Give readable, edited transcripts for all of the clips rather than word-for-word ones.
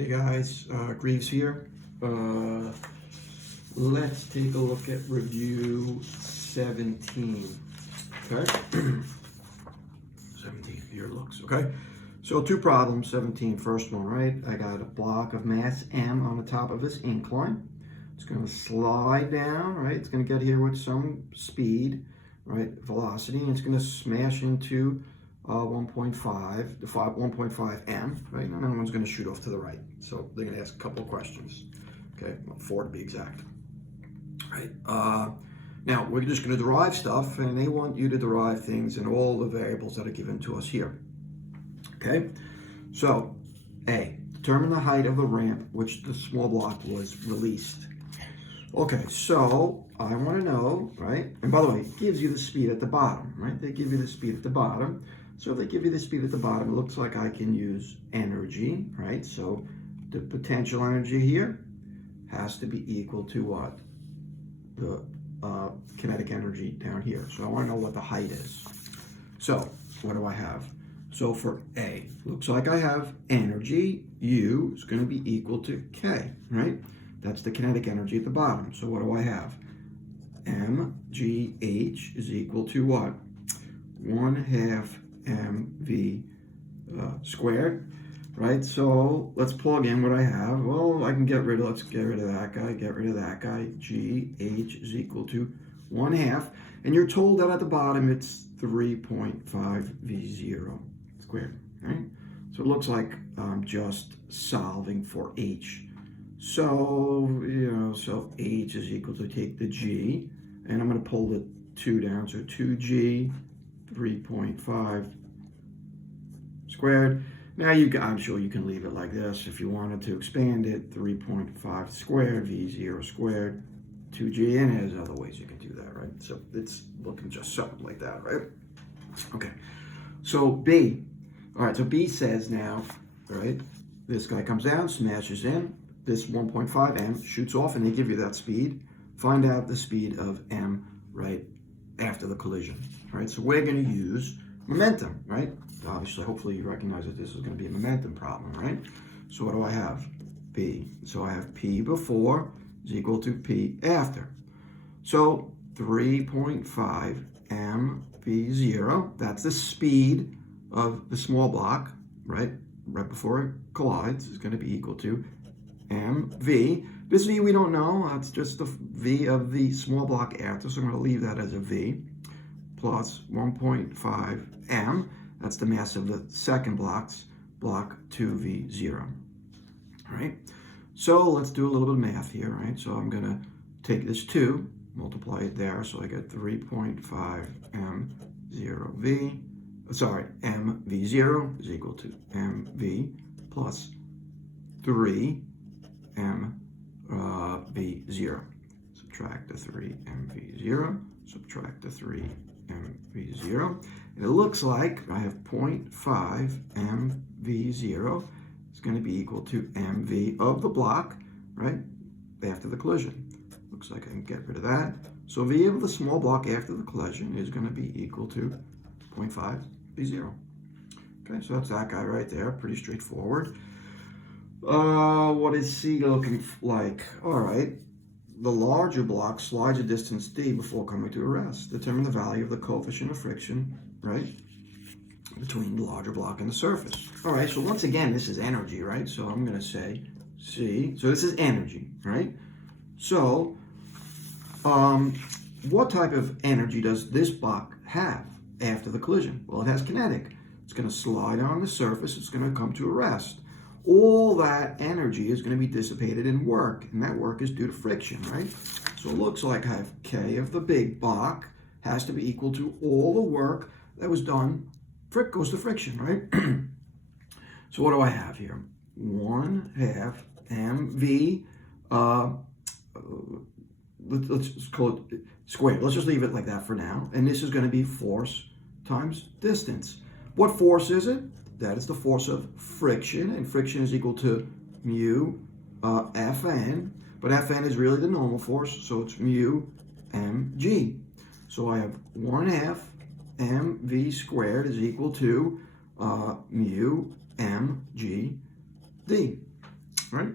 Hey guys, Greaves here. Let's take a look at review 17. Okay? 17, here it looks, okay? So two problems, 17, first one, right? I got a block of mass M on the top of this incline. It's going to slide down, right? It's going to get here with some speed, right? Velocity, and it's going to smash into 1.5 m, right? And then one's going to shoot off to the right. So they're going to ask a couple of questions, okay? Well, 4 to be exact, right? Now we're just going to derive stuff, and they want you to derive things in all the variables that are given to us here, okay? So, A, determine the height of the ramp which the small block was released. Okay, so I want to know, right? And by the way, it gives you the speed at the bottom, right? They give you the speed at the bottom. So if they give you the speed at the bottom, it looks like I can use energy, right? So the potential energy here has to be equal to what? The kinetic energy down here. So I want to know what the height is. So what do I have? So for A, looks like I have energy, U, is going to be equal to K, right? That's the kinetic energy at the bottom. So what do I have? mgh is equal to what? 1/2 mv squared, right? So let's plug in what I have. Well, let's get rid of that guy, get rid of that guy. gh is equal to 1/2. And you're told that at the bottom it's 3.5 v0 squared, right? So it looks like I'm just solving for h. So, so h is equal to, take the g, and I'm going to pull the 2 down, so 2g, 3.5 squared. Now I'm sure you can leave it like this. If you wanted to expand it, 3.5 squared, v0 squared, 2g, and there's other ways you can do that, right? So it's looking just something like that, right? Okay, so B. All right, so B says now, right, this guy comes down, smashes in, this 1.5 m shoots off, and they give you that speed. Find out the speed of m right after the collision. Right, so we're going to use momentum, right? Obviously, hopefully you recognize that this is going to be a momentum problem, right? So what do I have? P. So I have P before is equal to P after. So 3.5 m v0, that's the speed of the small block, right? Right before it collides is going to be equal to mv. This v we don't know. That's just the v of the small block after, so I'm going to leave that as a v, plus 1.5 m. That's the mass of the second block 2v0. All right? So let's do a little bit of math here, right? So I'm going to take this 2, multiply it there, so I get 3.5 m0v. Sorry, mv0 is equal to mv plus 3 mv0. Subtract the 3 mv0, subtract the 3 mv0, and it looks like I have 0.5 mv0 is going to be equal to mv of the block, right, after the collision. Looks like I can get rid of that. So v of the small block after the collision is going to be equal to 0.5 v0. Okay, so that's that guy right there, pretty straightforward. What is C looking like? All right, the larger block slides a distance d before coming to a rest. Determine the value of the coefficient of friction, right, between the larger block and the surface. All right, so once again, this is energy, right? So I'm going to say C. So this is energy, right? So, what type of energy does this block have after the collision? Well, it has kinetic. It's going to slide on the surface. It's going to come to a rest. All that energy is going to be dissipated in work, and that work is due to friction, right? So it looks like I have K of the big block has to be equal to all the work that was done. Goes to friction, right? So what do I have here? 1/2 mv. Let's call it squared. Let's just leave it like that for now. And this is going to be force times distance. What force is it? That is the force of friction, and friction is equal to mu Fn, but Fn is really the normal force, so it's mu mg. So I have 1/2 mv squared is equal to mu mg d. right?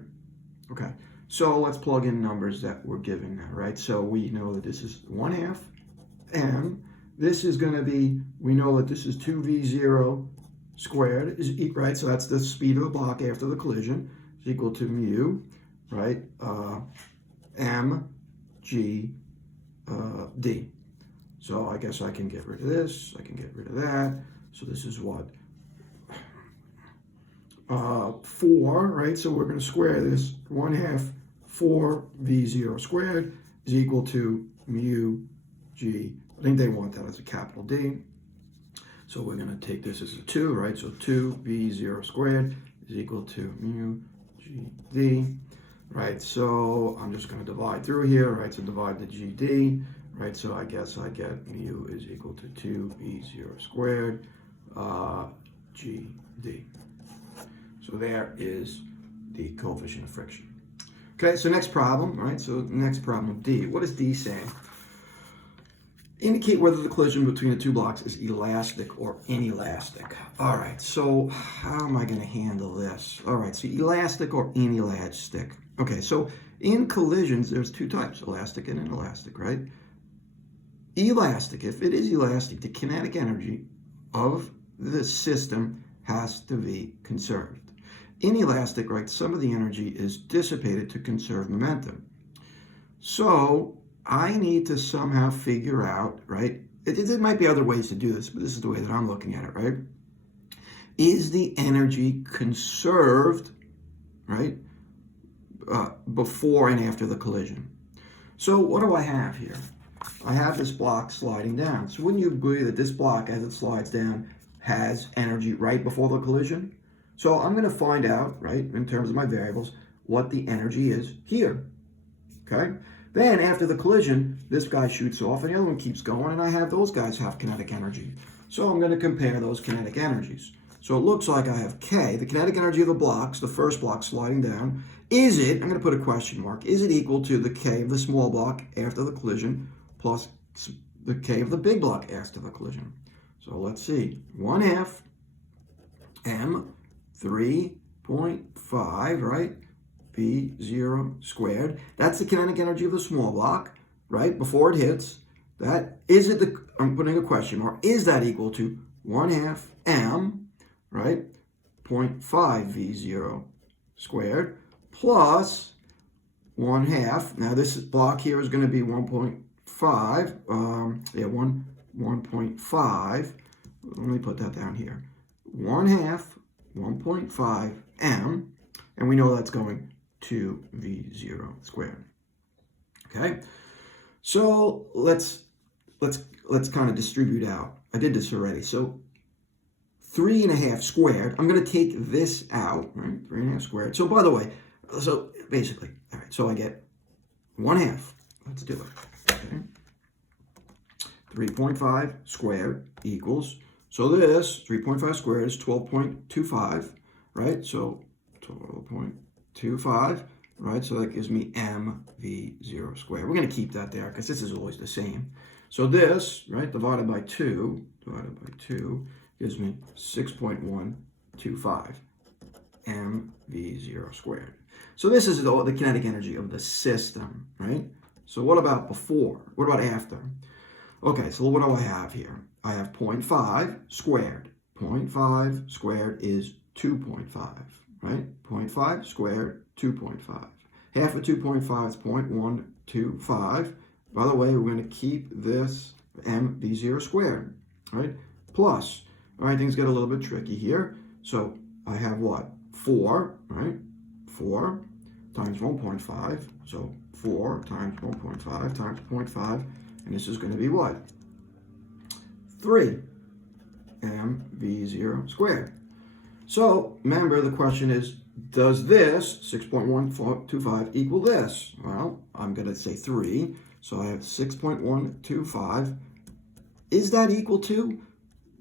Okay, so let's plug in numbers that we're given now, right? So we know that this is 1/2 m. This is going to be, we know that this is 2v0 squared, right? So that's the speed of the block after the collision, is equal to mu, right? mg d. So I guess I can get rid of this, I can get rid of that. So this is what? 4, right? So we're going to square this. 1/2 4v0 squared is equal to mu g. I think they want that as a capital D. So we're going to take this as a 2, right? So 2v0 squared is equal to mu g d, right? So I'm just going to divide through here, right? So divide the gd, right? So I guess I get mu is equal to 2v0 squared gd. So there is the coefficient of friction. Okay, so next problem, right? So next problem, D. What is D saying? Indicate whether the collision between the two blocks is elastic or inelastic. All right, so how am I going to handle this? All right, so elastic or inelastic. Okay, so in collisions, there's two types, elastic and inelastic, right? Elastic, if it is elastic, the kinetic energy of the system has to be conserved. Inelastic, right, some of the energy is dissipated to conserve momentum. So I need to somehow figure out, right, there might be other ways to do this, but this is the way that I'm looking at it, right? Is the energy conserved, right, before and after the collision? So what do I have here? I have this block sliding down. So wouldn't you agree that this block, as it slides down, has energy right before the collision? So I'm going to find out, right, in terms of my variables, what the energy is here, okay? Then after the collision, this guy shoots off and the other one keeps going, and I have those guys have kinetic energy. So I'm going to compare those kinetic energies. So it looks like I have K, the kinetic energy of the blocks, the first block sliding down. Is it, I'm going to put a question mark, is it equal to the K of the small block after the collision plus the K of the big block after the collision? So let's see, 1/2 m 3.5, right? V0 squared. That's the kinetic energy of the small block, right? Before it hits. That is it. I'm putting a question mark. Is that equal to 1/2 m, right? 0.5 V0 squared plus 1/2. Now this block here is going to be 1.5. 1.5. Let me put that down here. 1/2 1.5 m, and we know that's going to V0 squared. Okay, so let's kind of distribute out. I did this already. So 3.5 squared. I'm going to take this out, right? 3.5 squared. So by the way, so basically, all right. So I get 1/2. Let's do it. Okay. 3.5 squared equals. So this 3.5 squared is 12.25, right? So 12.25, right? So that gives me mv0 squared. We're going to keep that there because this is always the same. So this, right, divided by 2 gives me 6.125 mv0 squared. So this is the kinetic energy of the system, right? So what about before? What about after? Okay, so what do I have here? I have 0.5 squared. 0.5 squared is 2.5, right? 0.5 squared, 2.5. Half of 2.5 is 0.125. By the way, we're going to keep this mv0 squared, right? Plus, all right, things get a little bit tricky here. So I have what? 4, right? 4 times 1.5. So 4 times 1.5 times 0.5. And this is going to be what? 3 mv0 squared. So remember, the question is, does this 6.125 equal this? Well, I'm going to say 3. So I have 6.125. Is that equal to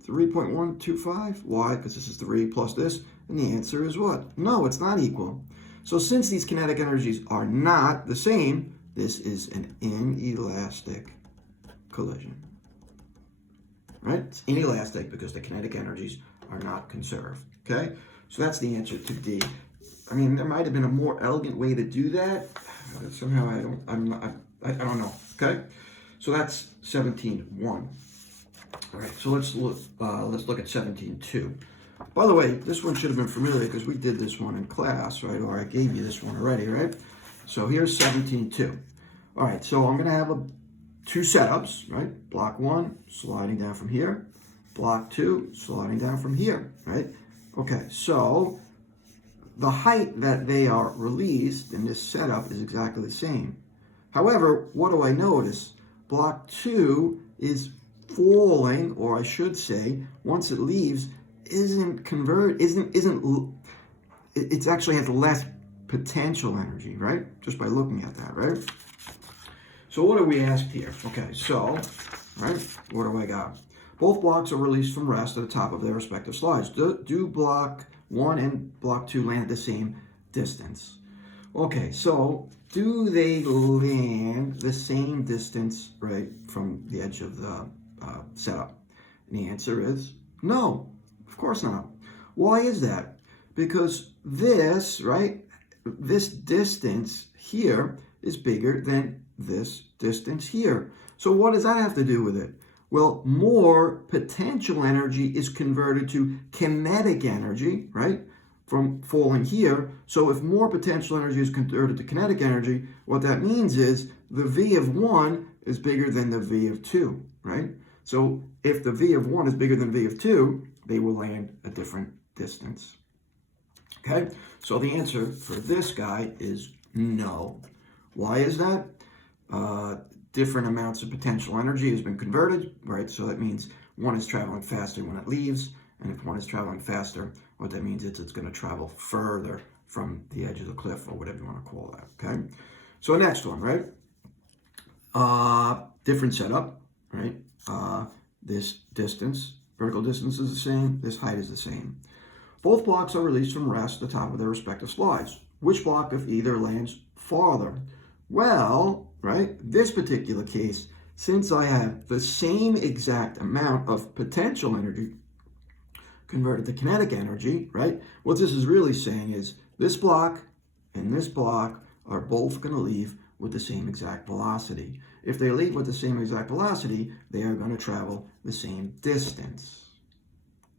3.125? Why? Because this is 3 plus this. And the answer is what? No, it's not equal. So since these kinetic energies are not the same, this is an inelastic collision. Right? It's inelastic because the kinetic energies are not conserved. Okay? So that's the answer to D. I mean, there might have been a more elegant way to do that. Somehow I don't know. Okay, so that's 17.1. All right, so let's look at 17.2. By the way, this one should have been familiar because we did this one in class, right? Or I gave you this one already, right? So here's 17.2. All right, so I'm going to have two setups, right? Block 1 sliding down from here. Block 2 sliding down from here, right? Okay, so the height that they are released in this setup is exactly the same. However, what do I notice? Block 2 is falling, or I should say, once it leaves, it actually has less potential energy, right? Just by looking at that, right? So what are we asked here? Okay, so, right, what do I got? Both blocks are released from rest at the top of their respective slides. Do block 1 and block 2 land at the same distance? Okay, so do they land the same distance, right, from the edge of the setup? And the answer is no, of course not. Why is that? Because this, right, this distance here is bigger than this distance here. So what does that have to do with it? Well, more potential energy is converted to kinetic energy, right, from falling here. So if more potential energy is converted to kinetic energy, what that means is the V of 1 is bigger than the V of 2, right? So if the V of 1 is bigger than V of 2, they will land a different distance. Okay, so the answer for this guy is no. Why is that? Different amounts of potential energy has been converted, right? So that means one is traveling faster when it leaves, and if one is traveling faster, what that means is it's going to travel further from the edge of the cliff, or whatever you want to call that, okay? So next one, right? Different setup, right? This distance, vertical distance is the same, this height is the same. Both blocks are released from rest at the top of their respective slides. Which block of either lands farther? Well, right, this particular case, since I have the same exact amount of potential energy converted to kinetic energy, right, what this is really saying is this block and this block are both going to leave with the same exact velocity. If they leave with the same exact velocity, they are going to travel the same distance.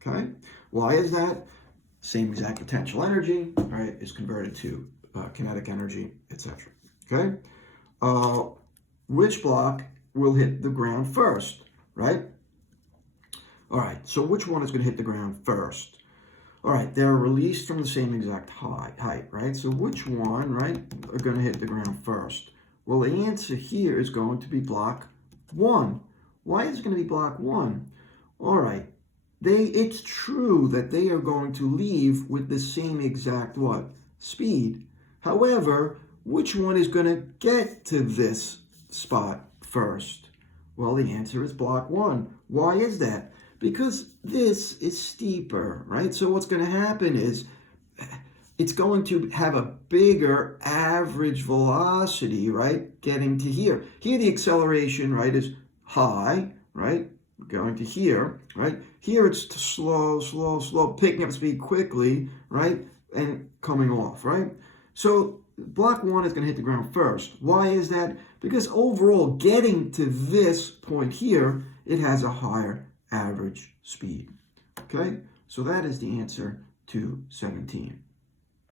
Okay? Why is that? Same exact potential energy, right, is converted to kinetic energy, etc. Okay? Which block will hit the ground first, right? All right, so which one is going to hit the ground first? All right, they're released from the same exact height, right? So which one, right, are going to hit the ground first? Well, the answer here is going to be block 1. Why is it going to be block 1? All right, it's true that they are going to leave with the same exact what? Speed. However, which one is going to get to this spot first? Well, the answer is block 1. Why is that? Because this is steeper, right? So what's going to happen is it's going to have a bigger average velocity, right, getting to here. Here the acceleration, right, is high, right, going to here, right? Here it's slow, slow, slow, picking up speed quickly, right, and coming off, right? So block 1 is going to hit the ground first. Why is that? Because overall, getting to this point here, it has a higher average speed. Okay, so that is the answer to 17.